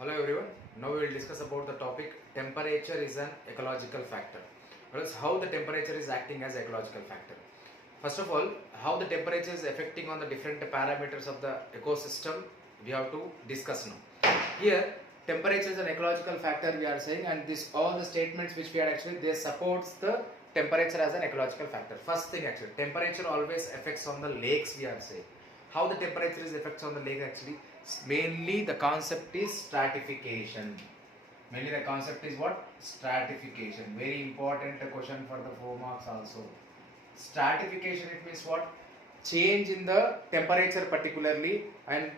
Hello everyone. Now we will discuss about the topic temperature is an ecological factor. That is how the temperature is acting as ecological factor. First of all, how the temperature is affecting on the different parameters of the ecosystem we have to discuss now. Here temperature is an ecological factor we are saying, and this all the statements which we are actually they supports the temperature as an ecological factor. First thing actually temperature always affects on the lakes we are saying. How the temperature is affects on the lake actually, mainly the concept is stratification. Mainly the concept is what? Stratification. Very important question for the 4 marks also. Stratification, it means what? Change in the temperature particularly, and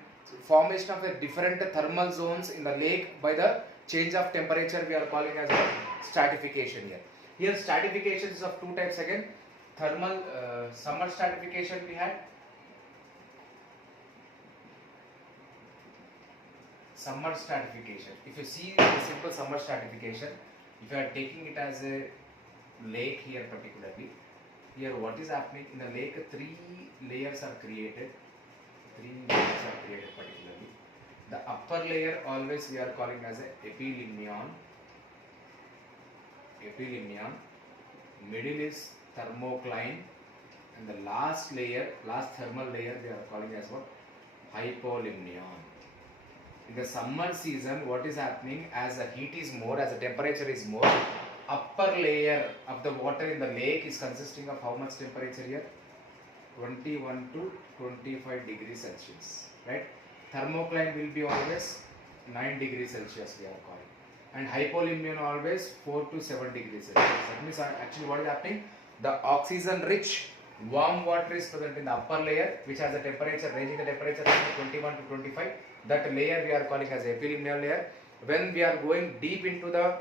formation of the different thermal zones in the lake by the change of temperature we are calling as what? Stratification here. Here stratification is of two types again. Thermal summer stratification we had. Summer stratification. If you see the simple summer stratification, if you are taking it as a lake here particularly, here what is happening in the lake? Three layers are created. Particularly. The upper layer always we are calling as a epilimnion. Middle is thermocline, and the last thermal layer we are calling as what? Hypolimnion. In the summer season, what is happening, as the heat is more, as the temperature is more, upper layer of the water in the lake is consisting of how much temperature here? 21 to 25 degrees Celsius, right? Thermocline will be always 9 degrees Celsius we are calling, and hypolimnion always 4 to 7 degrees Celsius. That means actually what is happening, the oxygen rich warm water is present in the upper layer, which has a temperature ranging the temperature from 21 to 25. That layer we are calling as epilimnion layer. When we are going deep into the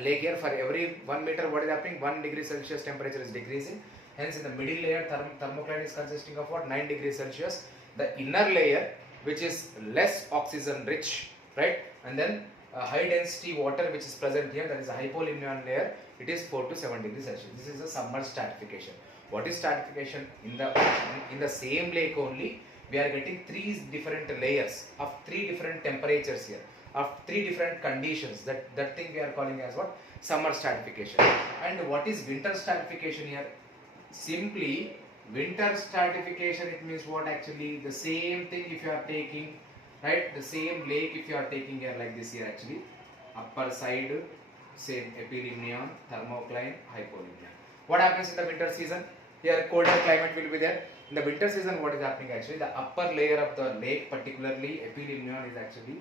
lake here, for every 1 meter what is happening, 1 degree Celsius temperature is decreasing. Hence in the middle layer thermocline is consisting of what? 9 degrees Celsius. The inner layer, which is less oxygen rich, right, and then high density water which is present here, that is a hypolimnion layer, it is 4 to 7 degrees Celsius. This is a summer stratification. What is stratification? In the same lake only we are getting three different layers of three different temperatures here, of three different conditions. That thing we are calling as what? Summer stratification. And what is winter stratification here? Simply winter stratification, it means what? Actually the same thing if you are taking, right, the same lake if you are taking here like this here, actually upper side same epilimnion, thermocline, hypolimnion. What happens in the winter season? Here colder climate will be there. In the winter season what is happening, actually the upper layer of the lake particularly epilimnion is actually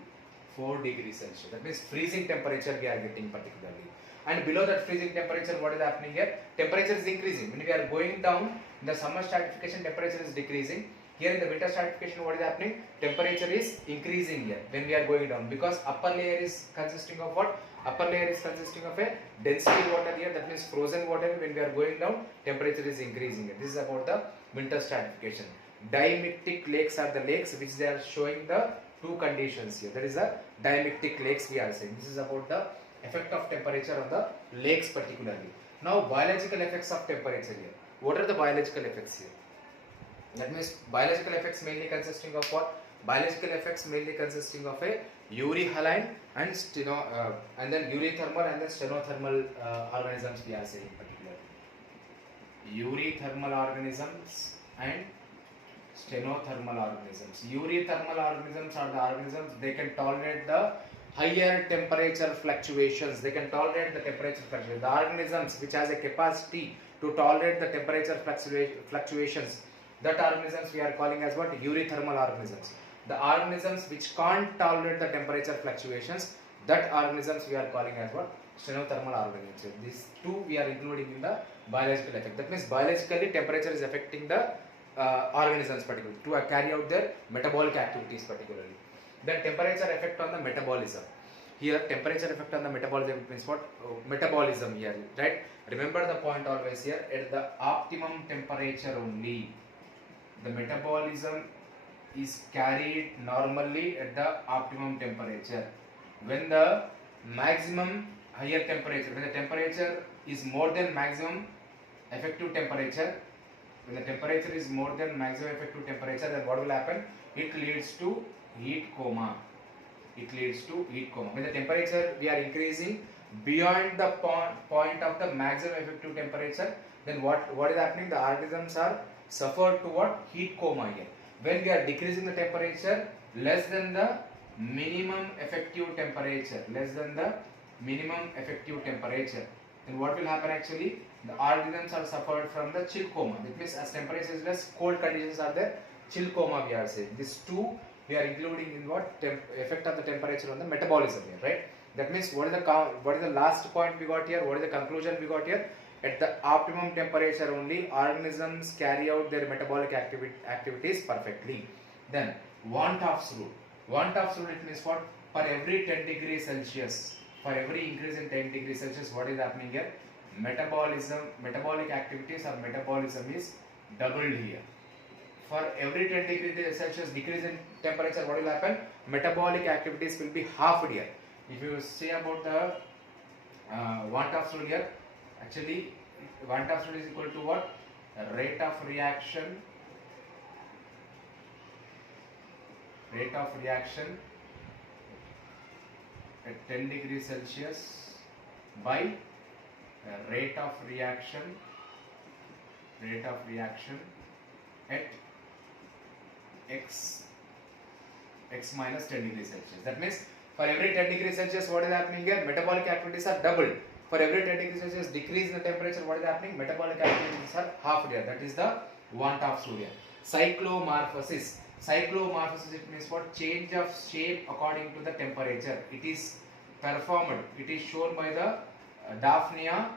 4 degrees Celsius. That means freezing temperature we are getting particularly. And below that freezing temperature what is happening here? Temperature is increasing. When we are going down in the summer stratification, temperature is decreasing. Here in the winter stratification what is happening? Temperature is increasing here when we are going down, because upper layer is consisting of what? Upper layer is consisting of a density water here, that means frozen water. When we are going down, temperature is increasing here. This is about the winter stratification. Dimictic lakes are the lakes which they are showing the two conditions here. That is the dimictic lakes we are saying. This is about the effect of temperature on the lakes particularly. Now biological effects of temperature here. What are the biological effects here? That means biological effects mainly consisting of what? Biological effects mainly consisting of a euryhaline and and then eurythermal and then stenothermal organisms we are saying particularly. Eurythermal organisms and stenothermal organisms. Eurythermal organisms are the organisms they can tolerate the higher temperature fluctuations. They can tolerate the temperature fluctuations. The organisms which has a capacity to tolerate the temperature fluctuations, that organisms we are calling as what? Eurythermal organisms. The organisms which can't tolerate the temperature fluctuations, that organisms we are calling as what? Stenothermal organisms. These two we are including in the biological effect. That means biologically temperature is affecting the organisms particularly to carry out their metabolic activities particularly. Then temperature effect on the metabolism. Here temperature effect on the metabolism means what? Metabolism here, right? Remember the point always here, at the optimum temperature only the metabolism is carried normally at the optimum temperature. When the maximum higher temperature, when the temperature is more than maximum effective temperature, when the temperature is more than maximum effective temperature, then what will happen? It leads to heat coma. it leads to heat coma. When the temperature we are increasing beyond the point of the maximum effective temperature, then what is happening? The organisms are suffered to what? Heat coma here. When we are decreasing the temperature less than the minimum effective temperature, then what will happen actually? The organisms are suffered from the chill coma. That means as temperature is less, cold conditions are there, chill coma we are saying. These two we are including in what? Effect of the temperature on the metabolism here, right? That means what is the last point we got here? What is the conclusion we got here? At the optimum temperature only organisms carry out their metabolic activities perfectly. Then Van 't Hoff's rule. Van 't Hoff's rule, it means what? For every 10 degrees Celsius, for every increase in 10 degrees Celsius, what is happening here? Metabolic activities or metabolism is doubled here. For every 10 degrees Celsius decrease in temperature, what will happen? Metabolic activities will be halved here. If you say about the Van 't Hoff's rule here, actually Van 't Hoff's rule is equal to what? Rate of reaction at 10 degrees Celsius by rate of reaction at x minus 10 degrees Celsius. That means for every 10 degrees Celsius, what is happening here? Metabolic activities are doubled. For every 10 degrees Celsius decrease in the temperature, what is happening? Metabolic activities are halved here. That is the Van 't Hoff's rule here. Cyclomorphosis, it means what? Change of shape according to the temperature. It is performed, it is shown by the Daphnia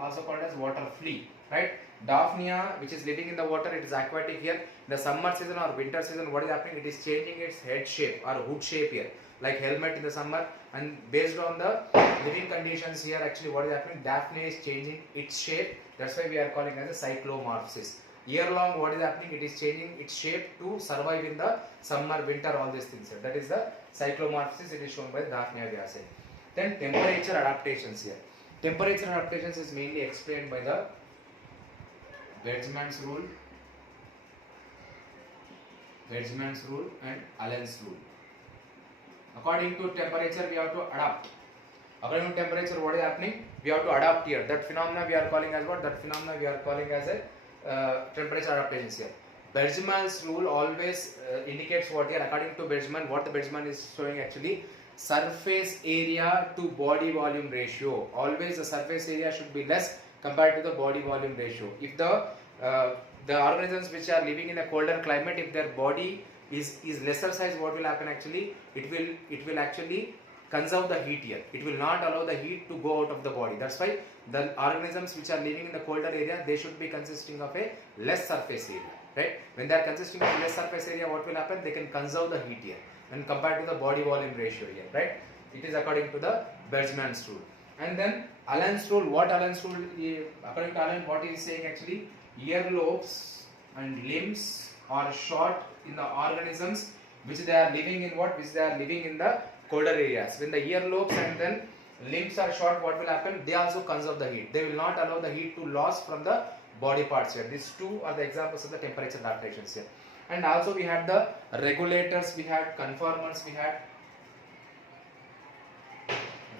also called as water flea, right? Daphnia, which is living in the water, it is aquatic here. In the summer season or winter season, what is happening? It is changing its head shape or hood shape here, like helmet in the summer. And based on the living conditions here, actually what is happening? Daphnia is changing its shape. That's why we are calling as a cyclomorphosis. Year long, what is happening? It is changing its shape to survive in the summer, winter, all these things here. That is the cyclomorphosis. It is shown by the Daphnia, we are saying. Then temperature adaptations here. Temperature adaptations is mainly explained by the Weizmann's rule and Allen's rule. According to temperature, we have to adapt. According to temperature, what is happening? We have to adapt here. That phenomena we are calling as what? That phenomena we are calling as a temperature adaptations here. Weizmann's rule always indicates what here. According to Weizmann, what the Weizmann is showing actually, surface area to body volume ratio. Always the surface area should be less compared to the body volume ratio. If the organisms which are living in a colder climate, if their body is lesser size, what will happen actually? It will actually conserve the heat here. It will not allow the heat to go out of the body. That's why the organisms which are living in the colder area, they should be consisting of a less surface area, right? When they are consisting of less surface area, what will happen? They can conserve the heat here when compared to the body volume ratio here, right? It is according to the Weizmann's rule. And then Allen's rule, according to Allen, what he is saying actually, earlobes and limbs are short in the organisms which they are living in what? Which they are living in the colder areas. When the earlobes and then limbs are short, what will happen? They also conserve the heat. They will not allow the heat to loss from the body parts here. These two are the examples of the temperature adaptations here. And also we had the regulators, we had conformers, we had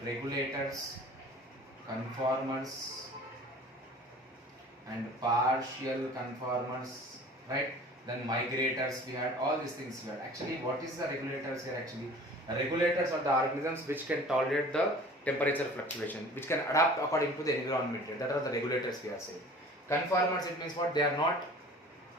regulators, conformers and partial conformers, right? Then migrators, we had all these things here. Actually, what is the regulators here actually? Regulators are the organisms which can tolerate the temperature fluctuation, which can adapt according to the environment here. That are the regulators we are saying. Conformers, it means what? They are not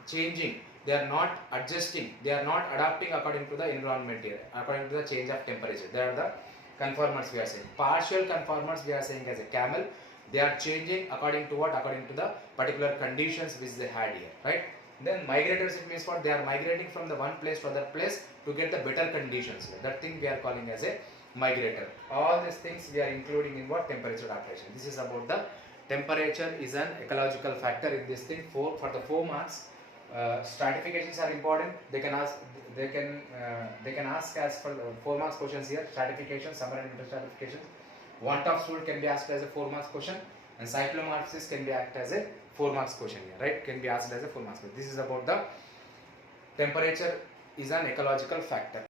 changing, they are not adjusting, they are not adapting according to the environment here, according to the change of temperature. They are the conformers we are saying. Partial conformers we are saying as a camel. They are changing according to what? According to the particular conditions which they had here, right? Then migrators, it means what? They are migrating from the one place to other place to get the better conditions here. That thing we are calling as a migrator. All these things we are including in what? Temperature adaptation. This is about the temperature is an ecological factor in this thing. For the 4 marks, stratifications are important. They can ask as for 4 marks questions here. Stratification, summer and winter stratification. Van 't Hoff's rule can be asked as a 4 marks question, and cyclomorphosis can be asked as a 4 marks question here, right? Can be asked as a 4 marks question. This is about the temperature is an ecological factor.